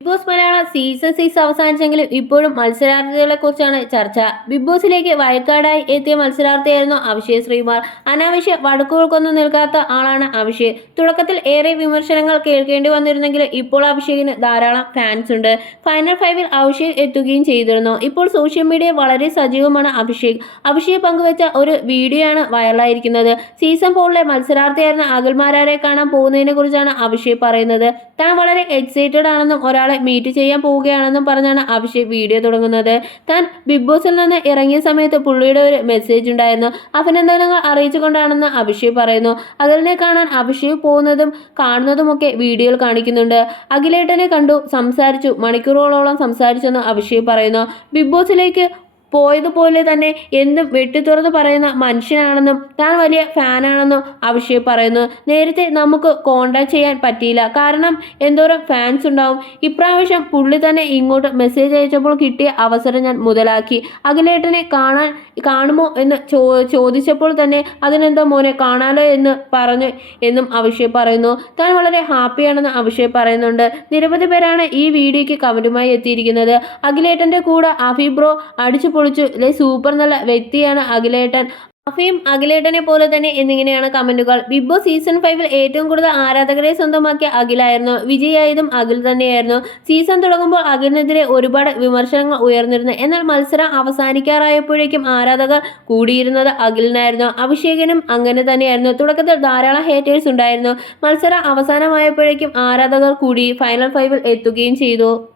Bigg Boss Malayalam season six അവസാനിച്ചെങ്കിലും ഇപ്പോഴും മത്സരാർത്ഥികളെ കുറിച്ചാണ് ചർച്ച. ബിഗ് ബോസിലേക്ക് വയക്കാടായി എത്തിയ മത്സരാർത്ഥിയായിരുന്നു അഭിഷേക് ശ്രീമാർ അനാവശ്യ വടക്കുകൾക്കൊന്നും നിൽക്കാത്ത ആളാണ് അഭിഷേക്. തുടക്കത്തിൽ ഏറെ വിമർശനങ്ങൾ കേൾക്കേണ്ടി വന്നിരുന്നെങ്കിലും ഇപ്പോൾ അഭിഷേകിന് ധാരാളം ഫാൻസ് ഉണ്ട്. ഫൈനൽ ഫൈവിൽ അഭിഷേക് എത്തുകയും ചെയ്തിരുന്നു. ഇപ്പോൾ സോഷ്യൽ മീഡിയ വളരെ സജീവമാണ് അഭിഷേക്. അഭിഷേക് പങ്കുവച്ച ഒരു വീഡിയോയാണ് വൈറലായിരിക്കുന്നത് സീസൺ ഫോറിലെ മത്സരാർത്ഥിയായിരുന്ന അഖിൽമാരാരെ കാണാൻ പോകുന്നതിനെ കുറിച്ചാണ് അഭിഷേക് പറയുന്നത്. താൻ വളരെ എക്സൈറ്റഡ് ആണെന്നും ഒരാളെ മീറ്റ് ചെയ്യാൻ പോവുകയാണെന്നും പറഞ്ഞാണ് അഭിഷേക് വീഡിയോ തുടങ്ങുന്നത്. താൻ ബിഗ് ബോസിൽ നിന്ന് ഇറങ്ങിയ സമയത്ത് പുള്ളിയുടെ ഒരു മെസ്സേജ് ഉണ്ടായിരുന്നു. അഭിനന്ദനങ്ങൾ അറിയിച്ചുകൊണ്ടാണെന്ന് അഭിഷേക് പറയുന്നു. അഖിലിനെ കാണാൻ അഭിഷേക് പോകുന്നതും കാണുന്നതുമൊക്കെ വീഡിയോയിൽ കാണിക്കുന്നുണ്ട്. അഖിലേട്ടനെ കണ്ടു സംസാരിച്ചു മണിക്കൂറുകളോളം സംസാരിച്ചെന്ന് അഭിഷേക് പറയുന്നു. ബിഗ് ബോസിലേക്ക് പോയതുപോലെ തന്നെ എന്നും വെട്ടി വെട്ടിത്തുറന്ന് പറയുന്ന മനുഷ്യനാണെന്നും താൻ വലിയ ഫാനാണെന്നും അഭിഷേക് പറയുന്നു. നേരത്തെ നമുക്ക് കോണ്ടാക്ട് ചെയ്യാൻ പറ്റിയില്ല. കാരണം എന്തോരം ഫാൻസ് ഉണ്ടാവും. ഇപ്രാവശ്യം പുള്ളി തന്നെ ഇങ്ങോട്ട് മെസ്സേജ് അയച്ചപ്പോൾ കിട്ടിയ അവസരം ഞാൻ മുതലാക്കി. അഖിലേട്ടനെ കാണാൻ കാണുമോ എന്ന് ചോ ചോദിച്ചപ്പോൾ തന്നെ അതിനെന്താ മോനെ കാണാലോ എന്ന് പറഞ്ഞു എന്നും അഭിഷേക് പറയുന്നു. താൻ വളരെ ഹാപ്പിയാണെന്ന് അഭിഷേക് പറയുന്നുണ്ട്. നിരവധി പേരാണ് ഈ വീഡിയോയ്ക്ക് കമന്റുമായി എത്തിയിരിക്കുന്നത്. അഖിലേട്ടന്റെ കൂടെ അഫിബ്രോ അടിച്ചു പൊളിച്ചു അല്ലെ സൂപ്പർ നല്ല വ്യക്തിയാണ് അഖിലേട്ടൻ. അഫയും അഖിലേട്ടനെ പോലെ തന്നെ എന്നിങ്ങനെയാണ് കമന്റുകൾ. ബിഗ് ബോസ് സീസൺ ഫൈവിൽ ഏറ്റവും കൂടുതൽ ആരാധകരെ സ്വന്തമാക്കിയ അഖിലായിരുന്നു. വിജയായതും അഖിൽ തന്നെയായിരുന്നു. സീസൺ തുടങ്ങുമ്പോൾ അഖിലിനെതിരെ ഒരുപാട് വിമർശനങ്ങൾ ഉയർന്നിരുന്നു. എന്നാൽ മത്സരം അവസാനിക്കാറായപ്പോഴേക്കും ആരാധകർ കൂടിയിരുന്നത് അഖിലിനായിരുന്നു. അഭിഷേകനും അങ്ങനെ തന്നെയായിരുന്നു. തുടക്കത്തിൽ ധാരാളം ഹേറ്റേഴ്സ് ഉണ്ടായിരുന്നു. മത്സരം അവസാനമായപ്പോഴേക്കും ആരാധകർ കൂടി ഫൈനൽ ഫൈവിൽ എത്തുകയും ചെയ്തു.